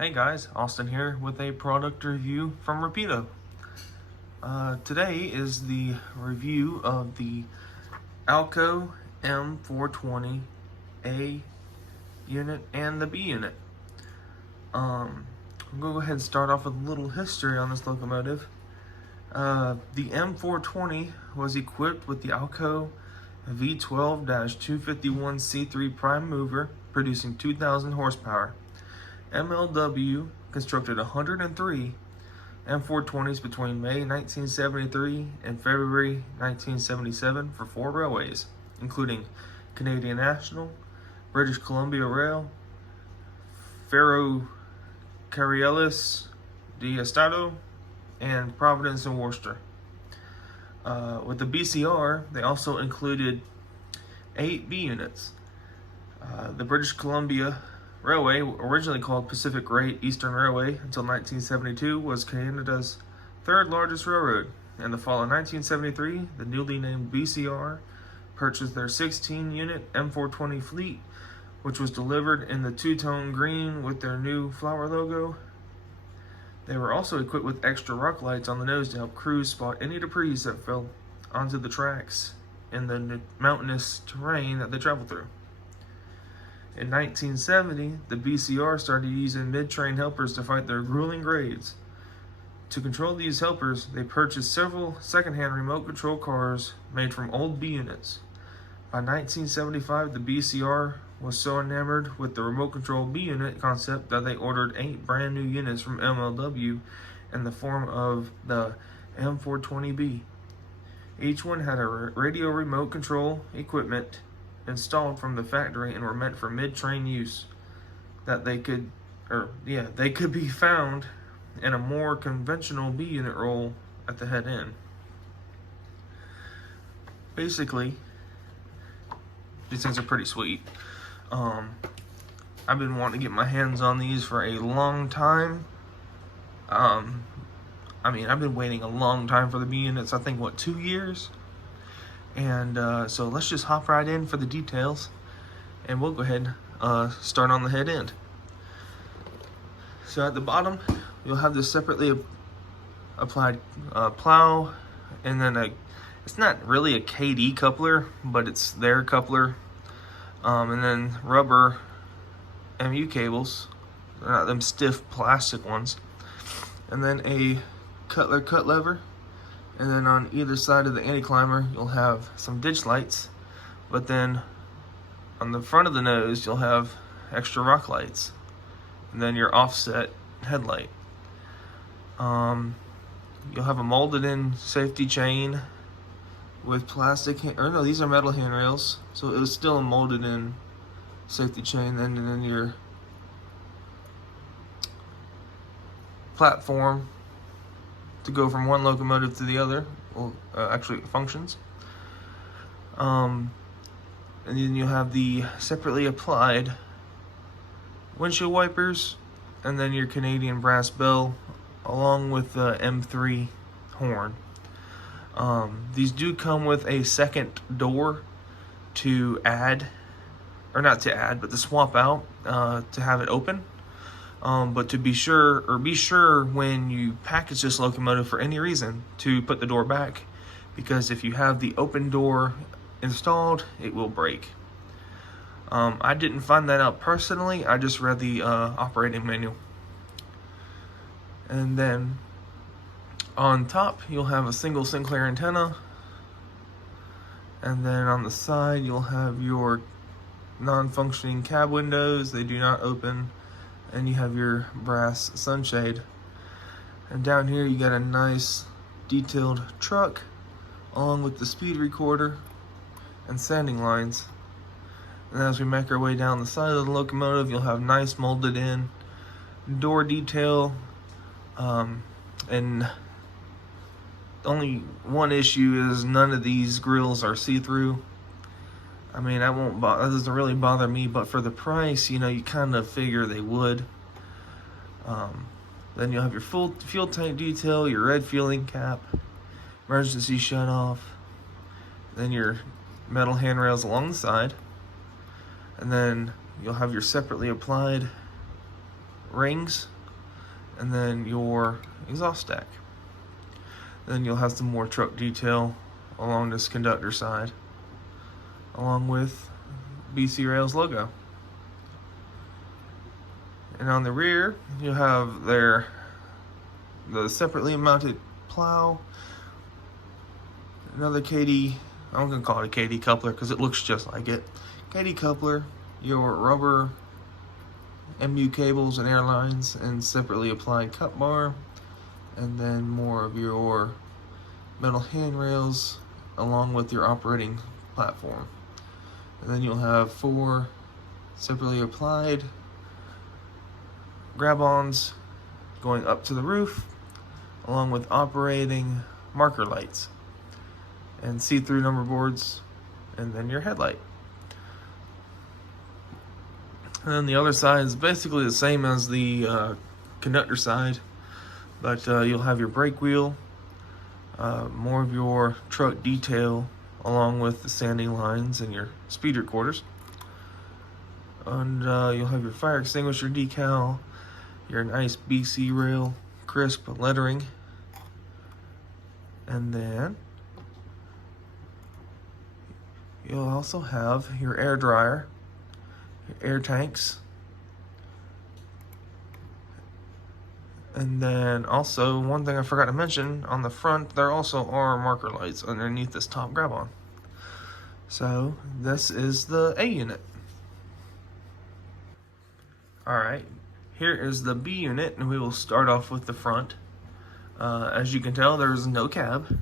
Hey guys, Austin here with a product review from Rapido. Today is the review of the ALCO M420A unit and the B unit. I'm going to go ahead and start off with a little history on this locomotive. The M420 was equipped with the ALCO V12-251C3 prime mover, producing 2,000 horsepower. MLW constructed 103 M420s between May 1973 and February 1977 for 4 railways, including Canadian National, British Columbia Rail, Ferrocarriles de Estado, and Providence and Worcester. With the BCR, they also included 8 B units. The British Columbia Railway, originally called Pacific Great Eastern Railway until 1972, was Canada's third largest railroad. In the fall of 1973, the newly named BCR purchased their 16-unit M420 fleet, which was delivered in the two-tone green with their new flower logo. They were also equipped with extra rock lights on the nose to help crews spot any debris that fell onto the tracks in the mountainous terrain that they traveled through. In 1970, the BCR started using mid-train helpers to fight their grueling grades. To control these helpers, they purchased several second-hand remote control cars made from old B units. By 1975, the BCR was so enamored with the remote control B unit concept that they ordered 8 brand new units from MLW in the form of the M420B. Each one had a radio remote control equipment installed from the factory and were meant for mid-train use. They could be found in a more conventional B unit role at the head end. Basically, these things are pretty sweet. I've been wanting to get my hands on these for a long time. I've been waiting a long time for the B units. I think 2 years. And so let's just hop right in for the details, and we'll go ahead and start on the head end. So at the bottom, you'll have this separately applied plow, and then it's not really a KD coupler, but it's their coupler, and then rubber MU cables. They're not them stiff plastic ones, and then a Cutler cut lever. And then on either side of the anti-climber, you'll have some ditch lights. But then on the front of the nose, you'll have extra rock lights. And then your offset headlight. You'll have a molded in safety chain with plastic, these are metal handrails. So it was still a molded in safety chain. And then your platform to go from one locomotive to the other, actually functions. And then you'll have the separately applied windshield wipers, and then your Canadian brass bell, along with the M3 horn. These do come with a second door to add, or not to add, but to swap out, to have it open. But be sure when you package this locomotive for any reason to put the door back, because if you have the open door installed, it will break. I didn't find that out personally. I just read the operating manual. And then on top, you'll have a single Sinclair antenna. And then on the side, you'll have your non-functioning cab windows. They do not open. And you have your brass sunshade. And down here you got a nice detailed truck along with the speed recorder and sanding lines. And as we make our way down the side of the locomotive, you'll have nice molded in door detail. And only one issue is none of these grills are see-through. That doesn't really bother me, but for the price, you kind of figure they would. Then you'll have your full fuel tank detail, your red fueling cap, emergency shut-off, then your metal handrails along the side, and then you'll have your separately applied rings, and then your exhaust stack. Then you'll have some more truck detail along this conductor side, along with BC Rail's logo. And on the rear, you'll have the separately mounted plow, another KD, I'm going to call it a KD coupler because it looks just like it. KD coupler, your rubber MU cables and air lines, and separately applied cut bar, and then more of your metal handrails along with your operating platform. And then you'll have 4 separately applied grab-ons going up to the roof, along with operating marker lights and see-through number boards, and then your headlight. And then the other side is basically the same as the conductor side, but you'll have your brake wheel, more of your truck detail, along with the sanding lines and your speed recorders. And you'll have your fire extinguisher decal, your nice BC Rail crisp lettering, and then you'll also have your air dryer, your air tanks, and then also one thing I forgot to mention, on the front there also are marker lights underneath this top grab-on. So this is the A unit. Alright, here is the B unit, and we will start off with the front. As you can tell, there is no cab,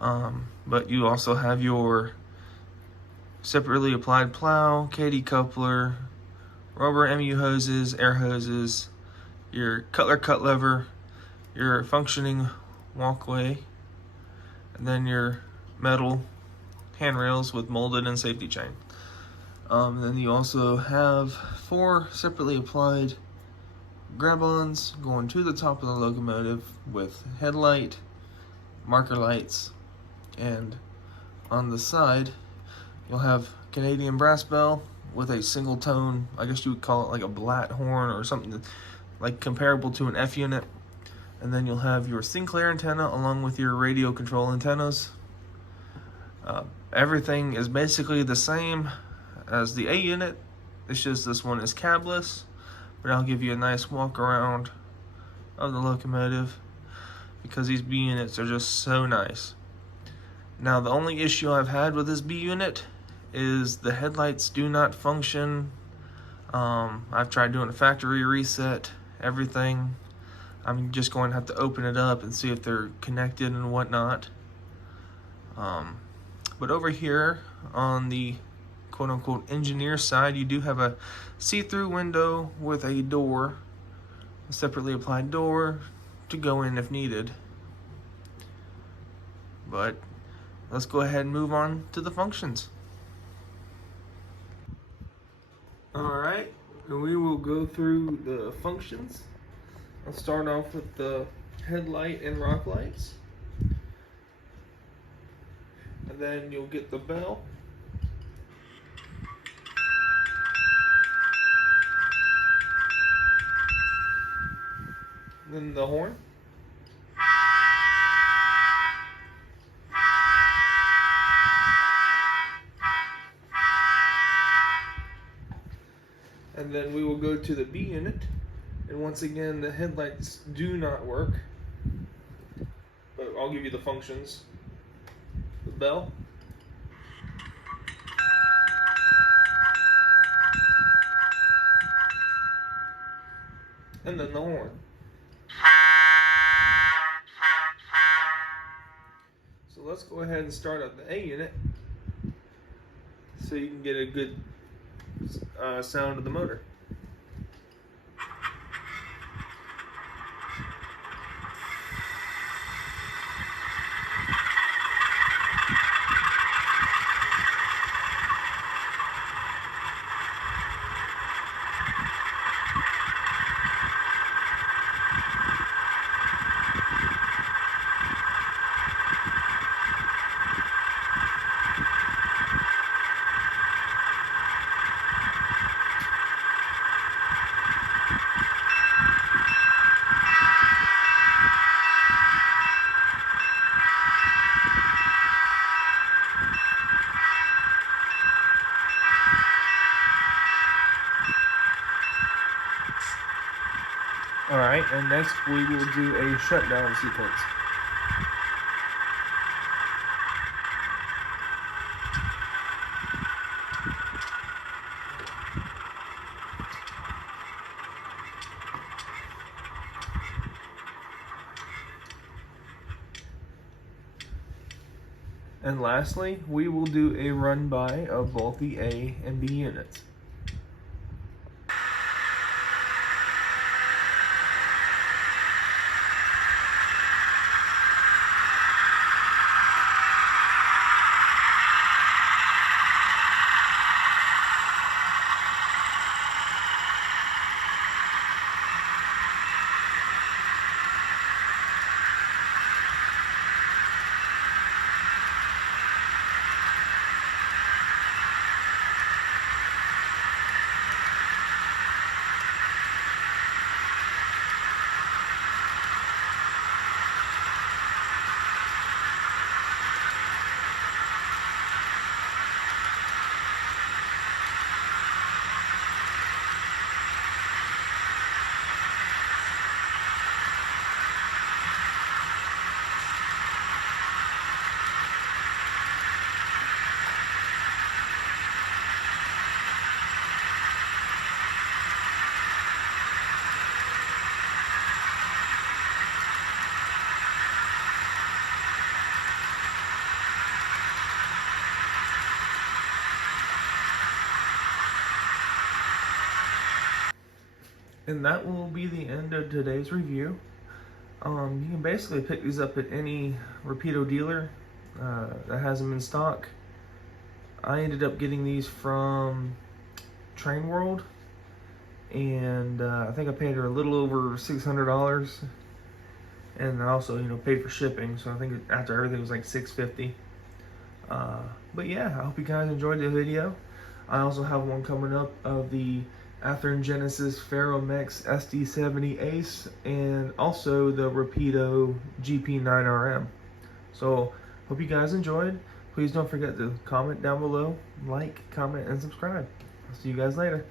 but you also have your separately applied plow, KD coupler, rubber MU hoses, air hoses, your Cutler cut lever, your functioning walkway, and then your metal handrails with molded and safety chain. Then you also have 4 separately applied grab-ons going to the top of the locomotive with headlight, marker lights, and on the side you'll have Canadian brass bell with a single tone, I guess you would call it like a blat horn or something like comparable to an F unit. And then you'll have your Sinclair antenna along with your radio control antennas. Everything is basically the same as the A unit, it's just this one is cabless, but I'll give you a nice walk around of the locomotive because these B units are just so nice. Now the only issue I've had with this B unit is the headlights do not function. I've tried doing a factory reset, everything. I'm just going to have to open it up and see if they're connected and whatnot. But over here on the quote-unquote engineer side, you do have a see-through window with a door, a separately applied door to go in if needed. But let's go ahead and move on to the functions. Alright, we will go through the functions. I'll start off with the headlight and rock lights. And then you'll get the bell. Then the horn. And then we will go to the B unit. And once again, the headlights do not work. But I'll give you the functions. The bell. And then the horn. So let's go ahead and start up the A unit so you can get a good sound of the motor. Alright, and next we will do a shutdown sequence. And lastly, we will do a run by of both the A and B units. And that will be the end of today's review. You can basically pick these up at any Rapido dealer that has them in stock. I ended up getting these from Train World, and I think I paid her a little over $600, and I also paid for shipping. So I think after everything it was like $650. But yeah, I hope you guys enjoyed the video. I also have one coming up of the Athearn Genesis Ferromex SD70 Ace, and also the Rapido GP9RM. So hope you guys enjoyed. Please don't forget to comment down below, like, comment, and subscribe. I'll see you guys later.